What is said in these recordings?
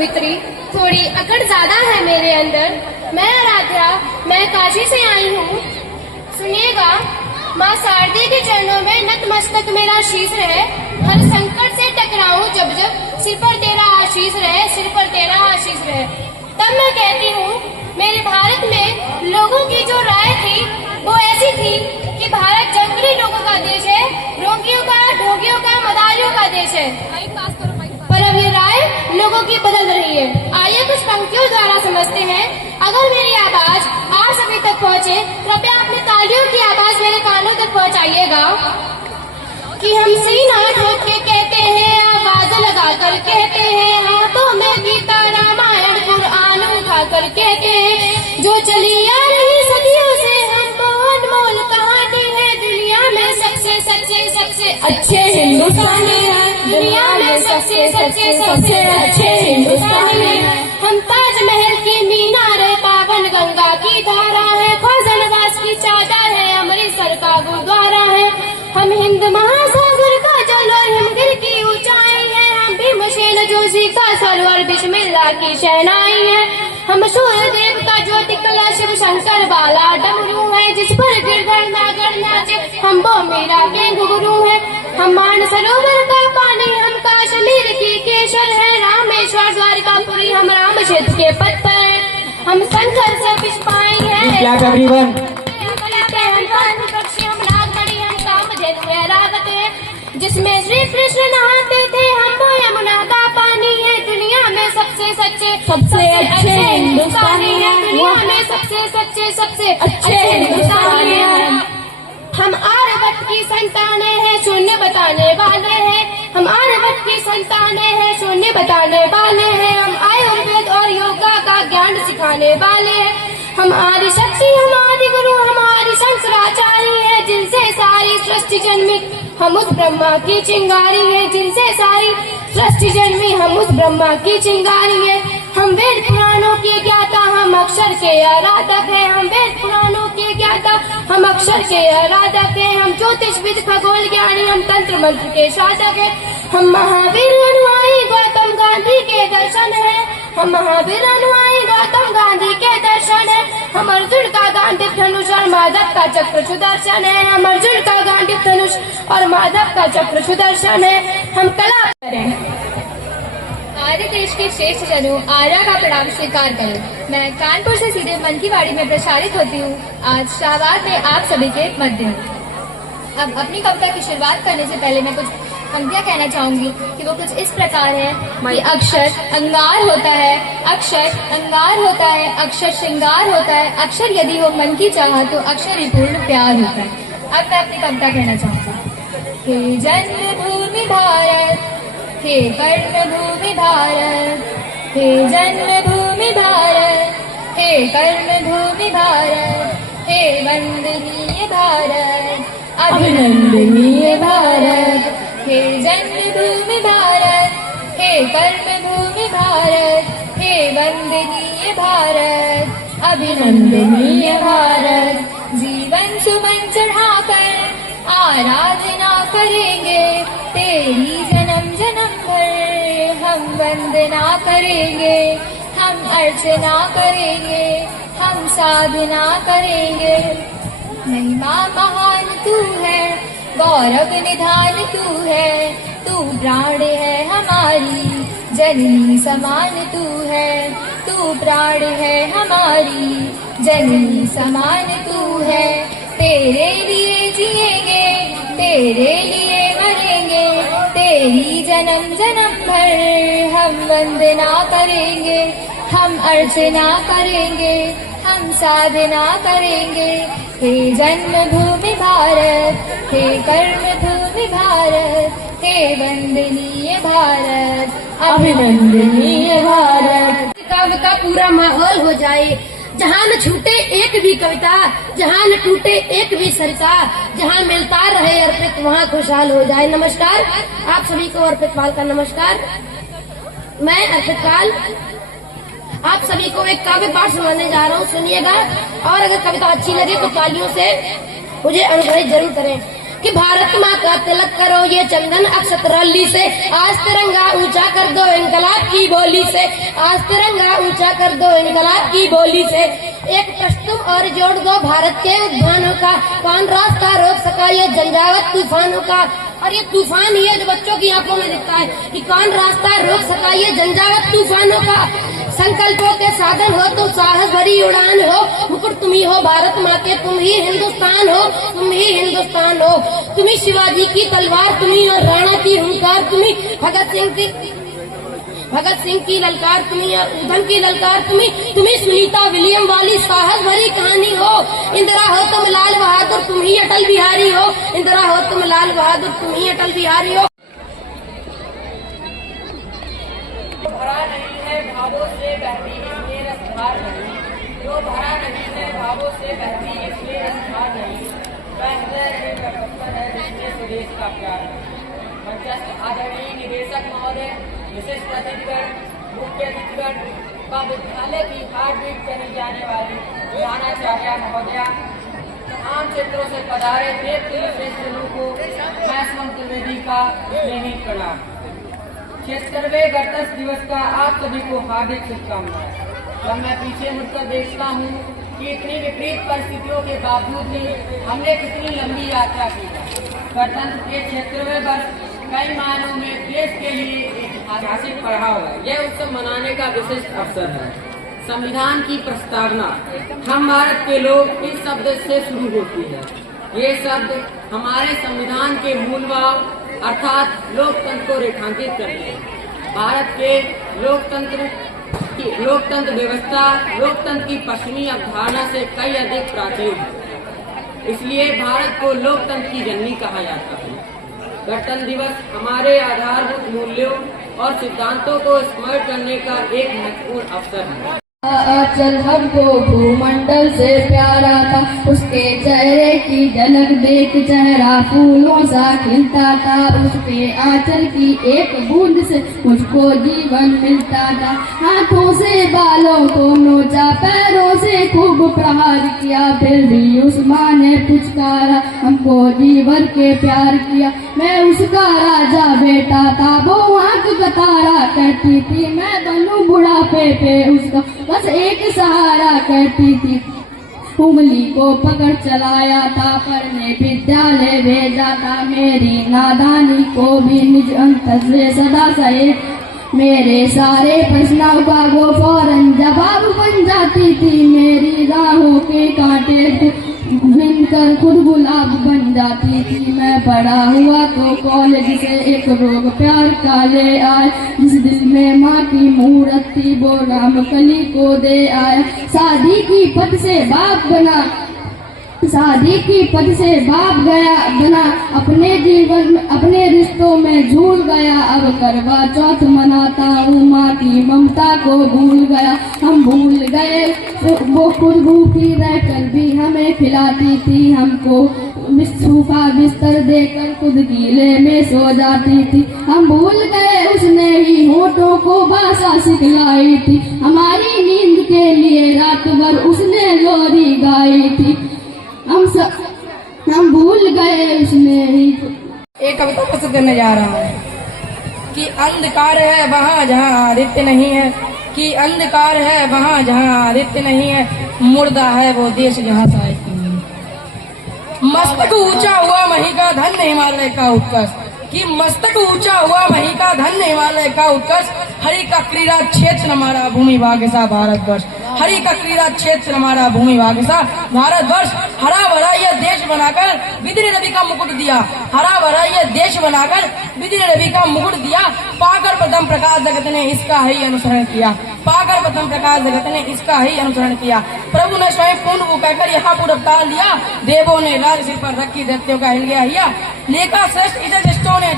कवित्री, थोड़ी अकड़ ज्यादा है मेरे अंदर। मैं आराध्या, मैं काशी से आई हूँ। सुनिएगा, माँ शारदे के चरणों में नतमस्तक मेरा शीश रहे। हर संकट से टकराऊं जब जब, सिर पर तेरा आशीष रहे, सिर पर तेरा आशीष रहे। तब मैं कहती हूँ, मेरे भारत में लोगों की जो राय थी वो ऐसी थी कि भारत जंगली लोगों का देश है, रोगियों का, ढोंगियों का, मदारियों का देश है। पर अब ये राय लोगों की बदल रही है। आइए कुछ पंक्तियों द्वारा समझते हैं। अगर मेरी आवाज आप सभी तक पहुँचे, कृपया अपनी तालियों की आवाज मेरे कानों तक पहुँचाइएगा। कि हम सीना ठोक के कहते हैं, आवाज लगा कर कहते हैं, हाथों में गीता रामायण कुरान उठा कर कहते हैं, जो चली आ रही सदियों से हमको अनमोल कहानी है। दुनिया में सबसे सच्चे सबसे अच्छे हिंदुस्तानी है, दुनिया में सबसे सच्चे सबसे अच्छे हिंदुस्तानी है। हम ताजमहल की मीनार, पावन गंगा की धारा है, ख्वाजानवास की चादर है, अमृतसर का गुरुद्वारा है। हम हिंद महासागर का जल और हिमगिर की ऊंचाई है, हम भीमसेन जोशी का सरवर, बिस्मिल्लाह की शहनाई है। हम सूर्यदेव का ज्योति कला, शिव शंकर वाला डमरू है, जिस पर गिरधर नागर नाचे, हम वो मीरा के घुघरू है। हम मानसरोवर का पानी, हम कश्मीर की केसर है, रामेश्वर द्वारकापुरी, हम राम क्षेत्र के पत्थर है। हम शंकर से पुष्पाई है, जिसमें श्री कृष्ण नहाते थे, हम वो यमुना का पानी है। दुनिया में सबसे सच्चे सबसे अच्छे हिंदुस्तानी है, दुनिया में सबसे सच्चे सबसे अच्छे हिंदुस्तानी है। हम आर्यभट्ट की संतानें हैं, शून्य बताने वाले हैं। हम आर्यभट्ट की संतानें हैं, शून्य बताने वाले हैं। हम आयुर्वेद और योगा का ज्ञान सिखाने वाले हैं। हम आदि शक्ति, हम आदि गुरु, हमारी शंकराचार्य है, जिनसे सारी सृष्टि जन्मी, हम उस ब्रह्मा की चिंगारी है, जिनसे सारी सृष्टि जन्मी, हम उस ब्रह्मा की चिंगारी है। हम वेद पुराणों के ज्ञाता, हम अक्षर के आराधक हैं। हम वेद पुराणों के ज्ञाता, हम अक्षर के आराधक हैं। हम ज्योतिषविद, खगोल ज्ञानी, हम तंत्र मंत्र के साधक हैं। हम महावीर अनुयायी, गौतम गांधी के दर्शन है। हम महावीर अनुयायी, गौतम गांधी के दर्शन है। हम अर्जुन का गांडीव धनुष और माधव का चक्र सुदर्शन है। हम अर्जुन का गांडीव धनुष और माधव का चक्र सुदर्शन है। हम कला करें। आर्य देश के श्रेष्ठ जनों, आर्या का प्रणाम स्वीकार करें। मैं कानपुर से सीधे मन की वाणी में प्रसारित होती हूँ। आज शाहबाद में आप सभी के मध्य हूँ। अब अपनी कविता की शुरुआत करने से पहले मैं कुछ पंक्तियाँ कहना चाहूंगी कि वो कुछ इस प्रकार है कि अक्षर अंगार होता है, अक्षर अंगार होता है, अक्षर श्रृंगार होता है, अक्षर यदि हो मन की चाह तो अक्षर ही पूर्ण प्यार होता है। अब मैं अपनी कविता कहना चाहूंगी। हे जन्मभूमि भारत, हे कर्मभूमि भारत, हे जन्मभूमि भारत, हे कर्मभूमि भारत, हे वंदनीय भारत, अभिनंदनीय भारत। हे जन्मभूमि भारत, हे कर्मभूमि भारत, हे वंदनीय भारत, अभिनंदनीय भारत। जीवन सुमन चढ़ाकर आराधना करेंगे तेरी जन्म जन्म भर। हम वंदना करेंगे, हम अर्चना करेंगे, हम साधना करेंगे। महिमा महान तू है, गौरव निधान तू है, तू प्राण है हमारी, जननी समान तू है, तू प्राण है हमारी, जननी समान तू है। तेरे लिए जिएंगे, तेरे लिए मरेंगे, तेरी जन्म जन्म भर। हम वंदना करेंगे, हम अर्चना करेंगे, हम साधना करेंगे। हे जन्मभूमि भारत, हे कर्मभूमि भारत, हे वंदनीय भारत, अभिनंदनीय भारत। काव्य का पूरा माहौल हो जाए, जहाँ न छूटे एक भी कविता, जहाँ न टूटे एक भी सरिता, जहाँ मिलता रहे अर्पित वहाँ खुशहाल हो जाए। नमस्कार आप सभी को, अर्पित पाल का नमस्कार। मैं अर्पित पाल आप सभी को एक काव्य पाठ सुनाने जा रहा हूँ, सुनिएगा। और अगर कविता अच्छी लगे तो तालियों से मुझे अनुग्रहित जरूर करें। कि भारत माँ का तिलक करो ये चंदन अक्षत रल्ली से, आज तिरंगा ऊंचा कर दो इनकलाब की बोली से, आज तिरंगा ऊंचा कर दो इनकलाब की बोली से। एक प्रश्न तुम और जोड़ दो भारत के उद्यानों का, कौन रास्ता रोक सका ये झंझावत तूफानों का। और ये तूफान ही है जो बच्चों की आंखों में दिखता है कि कौन रास्ता रोक सका ये झंझावत तूफानों का। संकल्पों के साधन हो तो साहस भरी उड़ान हो, मुकुट तुम ही हो भारत माँ के, तुम ही हिंदुस्तान हो, तुम ही हिंदुस्तान हो। तुम ही शिवाजी की तलवार, तुम ही और राणा की हुंकार, तुम ही भगत सिंह की ललकार, तुम ही उधम की ललकार, तुम ही सुनीता विलियम वाली साहस भरी कहानी हो। इंदिरा हो तुम लाल बहादुर, तुम ही अटल बिहारी हो, इंदिरा हो तुम लाल बहादुर, तुम ही अटल बिहारी हो। भरा नहीं है भावों से बहती इसलिए रसधार नहीं, जो भरा नहीं है भावों से बहती इसलिए रसधार नहीं, वह हृदय है प्रकट है जिसमें स्वदेश का प्यार है। मंचस्थ आदरणीय निदेशक महोदय, विशिष्ट अतिथिगण, मुख्य अतिथिगण व विद्यालय की हार्ट बीट कही जाने वाली प्रधानाचार्य महोदया, तमाम क्षेत्रों से पधारे देव श्रेष्ठों को मैं सुमन त्रिवेदी का स्नेही प्रणाम। 76वें गणतंत्र दिवस का आप सभी को हार्दिक शुभकामनाएं। जब मैं पीछे मुड़कर देखता हूँ कि इतनी विपरीत परिस्थितियों के बावजूद भी हमने कितनी लंबी यात्रा की है। गणतंत्र के 76वें वर्ष कई मायनों में देश के लिए एक ऐतिहासिक पड़ाव है। यह उत्सव मनाने का विशिष्ट अवसर है। संविधान की प्रस्तावना हम भारत के लोग इस शब्द से शुरू होती है। ये शब्द हमारे संविधान के मूल भाव अर्थात लोकतंत्र को रेखांकित करते हैं। भारत के लोकतंत्र व्यवस्था लोकतंत्र की पश्चिमी अवधारणा से कई अधिक प्राचीन है, इसलिए भारत को लोकतंत्र की जननी कहा जाता है। गणतंत्र दिवस हमारे आधारभूत मूल्यों और सिद्धांतों को स्मरण करने का एक महत्वपूर्ण अवसर है। आंचल हमको भूमंडल से प्यारा था, उसके चेहरे की झलक देख चेहरा फूलों सा खिलता था, उसके आंचल की एक बूंद से मुझको जीवन मिलता था। हाथों से बालों को नोचा, पैरों से खूब प्रहार किया, फिर भी उस माँ ने पुचकारा, हमको जीवन के प्यार किया। मैं उसका राजा बेटा था, वो आंख का तारा कहती थी, मैं बनूं बुढ़ापे पे उसका बस एक सहारा कहती थी। उंगली को पकड़ चलाया था, पढ़ने विद्यालय भेजा था, मेरी नादानी को भी निज अंतर से सदा सहे। मेरे सारे प्रश्नों का वो फौरन जवाब बन जाती थी, मेरी राहों के कांटे बिनकर खुद गुलाब बन जाती थी। मैं बड़ा हुआ तो कॉलेज से एक रोग प्यार का ले आया, जिस दिल में माँ की मूरत थी वो रामकली को दे आया। शादी की पद से बाप बना, शादी की पद से बाप गया बना, अपने जीवन में अपने रिश्तों में झूल गया। अब करवा चौथ मनाता हूँ, माँ की ममता को भूल गया। हम भूल गए वो खुद भूखी रहकर भी हमें खिलाती थी, हमको सूखा बिस्तर देकर खुद गीले में सो जाती थी। हम भूल गए उसने ही होठों को भाषा सिखलाई थी, हमारी नींद के लिए रात भर उसने लोरी गाई थी। हम भूल गए उसने ही। एक कविता प्रस्तुत करने जा रहा हूँ कि अंधकार है वहाँ जहाँ आदित्य नहीं है, कि अंधकार है वहाँ जहाँ आदित्य नहीं है, मुर्दा है वो देश जहाँ साहित्य नहीं है। मस्तक ऊंचा हुआ वहीं का धन्य हिमालय का उत्कर्ष, कि मस्तक ऊंचा हुआ वहीं का धन्य हिमालय का उत्कर्ष। हरि का क्रीड़ा क्षेत्र हमारा भूमि भाग्यसा भारतवर्ष, हरि का क्रीड़ा क्षेत्र हमारा भूमि भाग्यसा भारतवर्ष। हरा भरा यह देश बनाकर विधि ने रवि का मुकुट दिया, हरा भरा यह देश बनाकर विधि ने रवि का मुकुट दिया। पाकर प्रथम प्रकाश जगत ने इसका ही अनुसरण किया, पाकर प्रथम प्रकाश जगत ने इसका ही अनुसरण किया। प्रभु ने स्वयं पूर्ण वो कहकर यहाँ पूर्ण अवतार लिया, देवों ने लाल सिर पर रखी दैत्यों का हिल गया हिया। लेखा श्रेष्ठ इधर दुष्टों ने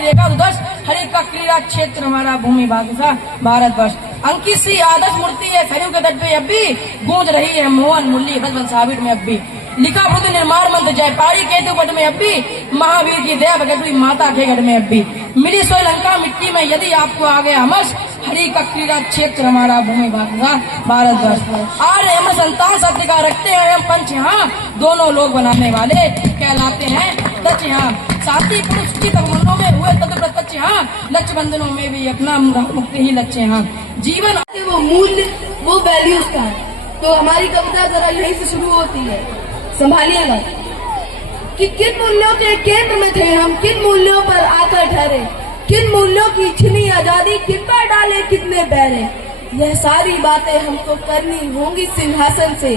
देखा दुदर्श, हरि का क्रीड़ा क्षेत्र हमारा भूमि भाग्यसा भारतवर्ष। अंकित सी आदर्श मूर्ति है सरयू के तट पे अब भी, गूंज रही है मोहन मुरली बचपन साबिर में अब भी। लिखा बुद्ध निर्माण मंत्र जयपारी केतु पट में अब भी, महावीर की दया भगत हुई माता के गढ़ में अब भी। मिली सोई लंका मिट्टी में यदि आपको आ गया हमस, हरि का क्रीड़ा क्षेत्र हमारा भूमि भाग्यसा भारतवर्ष। आर्य हम संतान सत्य का रखते हैं हम पंच, यहाँ दोनों लोग बनाने वाले कहलाते हैं दक्ष यहाँ, साथी पुरुष की बंधनों में हुए तत्प्रत्यक्ष यहाँ, लक्ष्य बंधनों में भी अपना मुक्ति ही लक्ष्य यहाँ। जीवन वो मूल्य, वो वैल्यूज का है। तो हमारी कविता जरा यहीं से शुरू होती है, संभालिएगा कि किन मूल्यों के केंद्र में थे हम, किन मूल्यों पर आकर ठहरे, किन मूल्यों की छिनी आजादी, किन पर डाले कितने पैरे। यह सारी बातें हमको करनी होंगी सिंहासन से,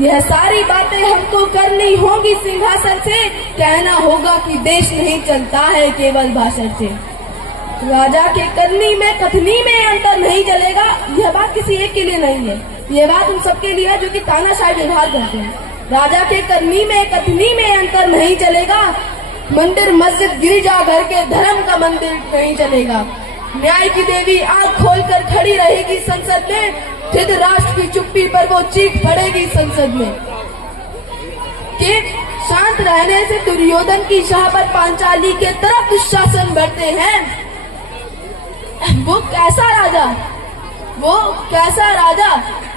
यह सारी बातें हमको करनी होंगी सिंहासन से। कहना होगा कि देश नहीं चलता है केवल भाषण से। राजा के करनी में कथनी में अंतर नहीं चलेगा। यह बात किसी एक के लिए नहीं है, यह बात उन सबके लिए है जो कि तानाशाही व्यवहार करते हैं। राजा के करनी में कथनी में अंतर नहीं चलेगा। मंदिर मस्जिद गिरजा घर के धर्म का मंदिर नहीं चलेगा। न्याय की देवी आंख खोलकर खड़ी रहेगी संसद में, जिद राष्ट्र की चुप्पी पर वो चीख पड़ेगी संसद में। कि शांत रहने से दुर्योधन की शाह पर पांचाली के तरफ दुशासन बढ़ते हैं। वो कैसा राजा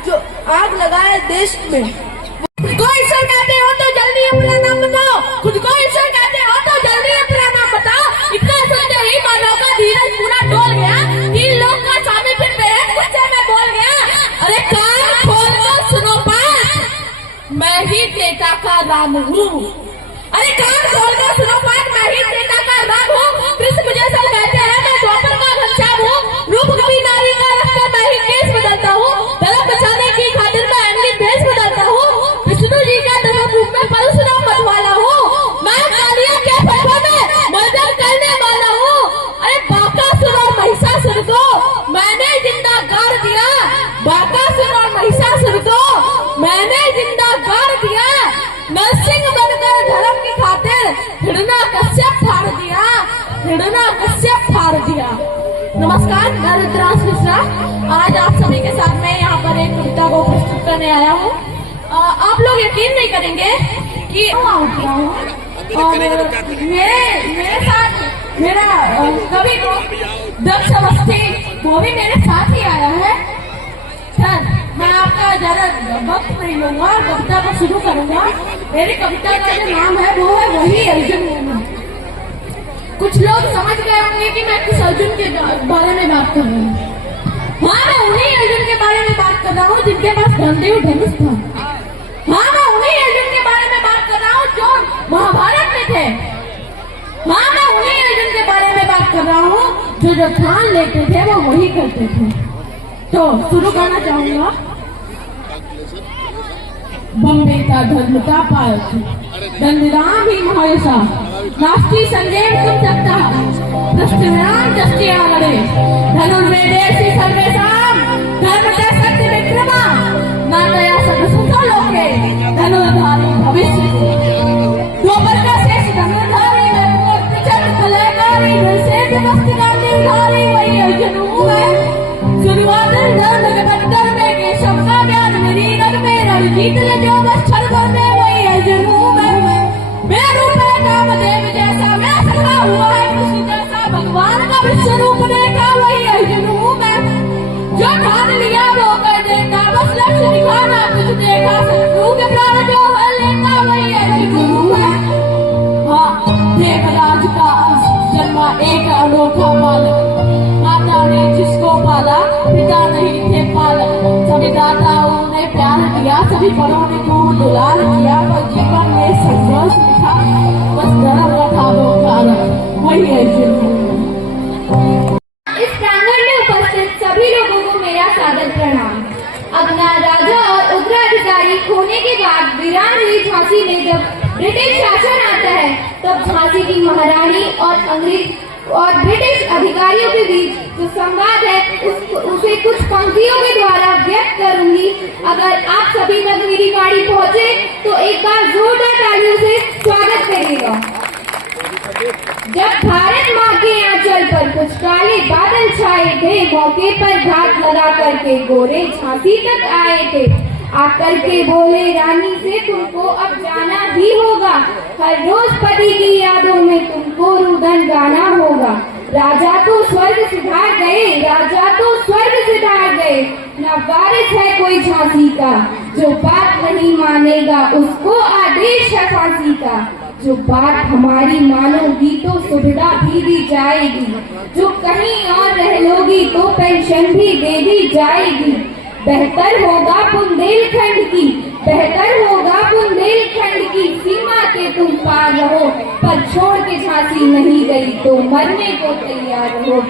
जो आग लगाए देश में। खुद को ईश्वर कहते हो तो जल्दी अपना नाम बताओ, खुद को ईश्वर कहते हो तो जल्दी अपना नाम बताओ। इतना सुनते ही मानव का धीरज पूरा डोल गया, 3 लोग का स्वामी फिर बेहद गुस्से में बोल गया। अरे कान खोल कर सुनो पाठ, मैं ही देता का राम हूँ। अरे कान खोल कर सुनो पाठ, मैं ही देता का राम हूँ। कृष्ण मुझे सब कहते हैं, मैं द्वापर का घनश्याम हूँ। रूप कभी नारी का रखकर मैं ही केस बदलता हूँ, धर्म बचाने की खातिर मैं अन्य भेष बदलता हूँ। विष्णु जी का धर्म रूप में परशुराम मतवाला हूँ, मैं कालिया के फटवा में मर्डर करने वाला हूँ। अरे बाकासुर और महिषासुर को मैंने जिंदा गाड़ दिया, बाकासुर और महिषासुर को मैंने जिंदा गाड़ दिया। नरसिंह बनकर धर्म की खातिर हिरण्याकश्यप फाड़ दिया, हिरण्याकश्यप फाड़ दिया। नमस्कार, मैं रुद्रांश मिश्रा। आज आप सभी के साथ मैं यहाँ पर एक कविता को प्रस्तुत करने आया हूँ। आप लोग यकीन नहीं करेंगे कि और मेरे साथ मेरा कवि दक्ष अवस्थी वो भी मेरे साथ ही आया है। सर, मैं आपका जरा वक्त नहीं लूंगा, कविता को शुरू करूंगा। मेरी कविता का जो नाम है वो है वही अर्जुन। कुछ लोग समझ गए होंगे कि मैं किस अर्जुन के बारे में बात कर रही हूँ। हाँ, मैं उन्हीं अर्जुन के बारे में बात कर रहा हूँ जिनके पास गांधीव धनुष था। हाँ, मैं उन्हीं अर्जुन के बारे में बात कर रहा हूँ जो महाभारत में थे। हाँ, मैं उन्हीं अर्जुन के बारे में बात कर रहा हूँ जो ठान लेते थे वो वही करते थे। तो शुरू करना चाहूंगा। बम्बे का धर्म का पालक दंडराम ही महायशा, राष्ट्रीय संजय तुम सकता प्रश्न दृष्टि आगरे धनुर्वेदेशी सर्वेशाम धर्म का सत्य विक्रमा नाटया सर्वसुख लोके धनुर्धारी भविष्य। द्वापर का शेष धनुर्धारी प्रचंड कलाकारी से व्यवस्थित धारी वही अर्जुन हूँ मैं। शुरुआत धर्म के बंदर में केशव का ज्ञान मेरी रग में रणजीत ले जो बच्छर भर में वही अर्जुन हूँ मैं। मेरा रूप है कामदेव जैसा, मैं सखा हुआ है कृष्ण जैसा, भगवान का विश्व रूप देखा वही अर्जुन हूँ मैं। जो ठान लिया वो कर देता, बस लक्ष्य दिखाना कुछ देखा, शत्रु के प्राण जो है लेता वही अर्जुन हूँ मैं। हाँ, देवराज का जन्मा एक अनोखा बालक, माता ने जिसको पाला पिता नहीं थे पालक। सभी दाताओं ने प्यार दिया, सभी बड़ों ने खूब दुलार किया, पर जीवन में संघर्ष लिखा, बस धर्म रखा वो कारक वही अर्जुन। इस प्रांगण में उपस्थित सभी लोगों को मेरा सादर प्रणाम। अपना राजा और उत्तराधिकारी खोने के बाद वीरान हुई झांसी में जब ब्रिटिश शासन आता है तब झांसी की महारानी और अंग्रेज और ब्रिटिश अधिकारियों के बीच जो संवाद है उसे कुछ पंक्तियों के द्वारा व्यक्त करूंगी। अगर आप सभी तक मेरी वाणी पहुंचे तो एक बार जोरदार तालियों से स्वागत करिएगा। जब भारत माँ के आंचल पर कुछ काले बादल छाए थे, मौके पर घाट लगा करके गोरे झांसी तक आए थे। आकर के बोले रानी से तुमको अब जाना ही होगा, हर रोज पति की यादों में तुमको रुदन गाना होगा। राजा तो स्वर्ग सिधार गए, राजा तो स्वर्ग सिधार गए, न वारिस है कोई झांसी का, जो बात नहीं मानेगा उसको आदेश है फांसी का। जो बात हमारी मानोगी तो सुविधा भी दी जाएगी, जो कहीं और रह लोगी तो पेंशन भी दे दी जाएगी। बेहतर होगा बुंदेलखंड की, बेहतर होगा बुंदेलखंड की, सीमा के तुम पार रहो, पर छोड़ के झांसी नहीं गई तो मरने को तैयार रहो।